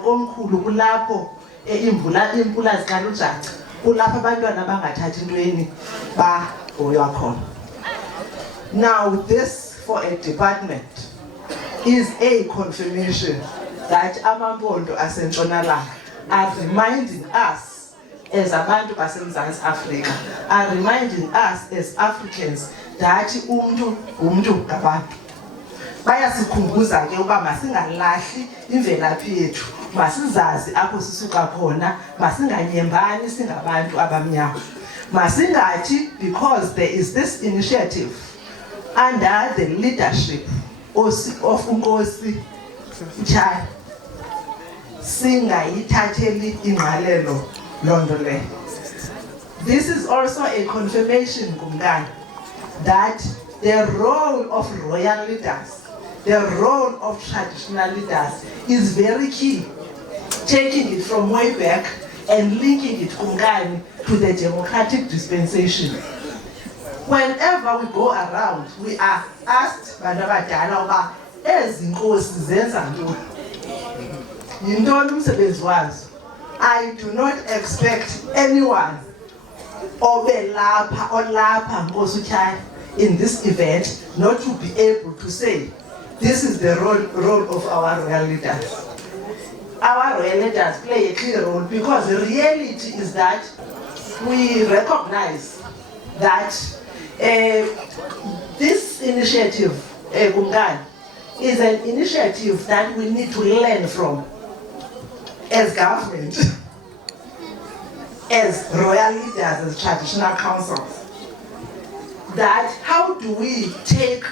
Komkhulu kulapho impula zikalujaca kulapho abantwana bangathathi intweni bahoywa khona. Now this for a department is a confirmation that amampondo aseNtshonalanga are reminding us as abantu baseMzantsi Afrika, are reminding us as Africans that umuntu ngabantu. Bayasikhumbuza ke uba masingalahli imvelaphi yethu, masizazi apho sisuka khona, masinganyembani singabantu abamnyama. Masingathi because there is this initiative under the leadership of Nkosi Mtshali, singayithatheli ingqalelo lonto le. This is also a confirmation, Kumkani, that the role of royal leaders, the role of traditional leaders is very key. Taking it from way back and linking it, Kumkani, to the democratic dispensation. Whenever we go around, we are asked bantu abadala uba ezi nkosi zenza ntoni, yintoni umsebenzi wazo. I do not expect anyone olapha Nkosi Mtshali in this event not to be able to say this is the role of our royal leaders. Our royal leaders play a clear role because the reality is that we recognize that this initiative, Kumkani, is an initiative that we need to learn from as government, as royal leaders, as traditional councils. That how do we take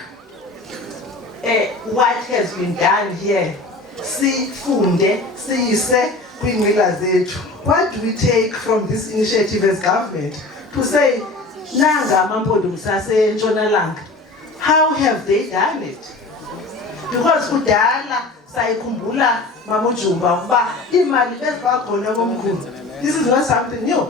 what has been done here, sifunde, siyise kwingqila zethu. What do we take from this initiative as government to say, nanga amampondo saseNtshonalanga, how have they done it? Because kudala sayikhumbula mamujumba uba imali bezibakhona komkhulu. This is not something new,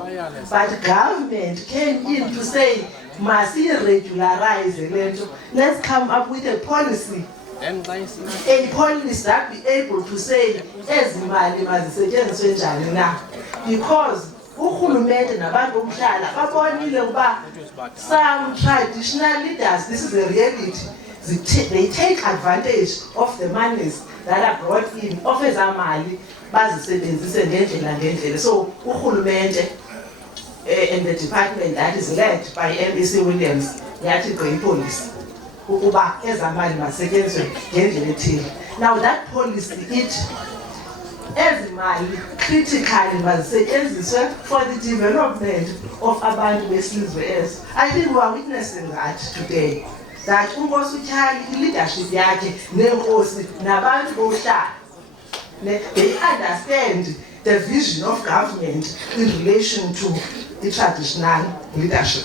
but government came in to say, masi-regularize lento. Let's come up with a policy that be able to say, ezimali mazisetshenziswe njani na. Because urhulumente nabantu bomhlaba babonile uba some traditional leaders, this is a reality, they take advantage of the monies that are brought in, of ezamali bazisebenzise ngendlela. So urhulumente and the department that is led by MBC Williams, yathi gqi policy ukuba ezamali masetyenziswe ngendlela ethile. Now that policy it ezimali critically mazisetshenziswe for the development of abantu besizwe ez. I think we are witnessing that today, that uNkosi Mtshali leadership yakhe nenkosi nabantu bohlala, they understand the vision of government in relation to the traditional leadership.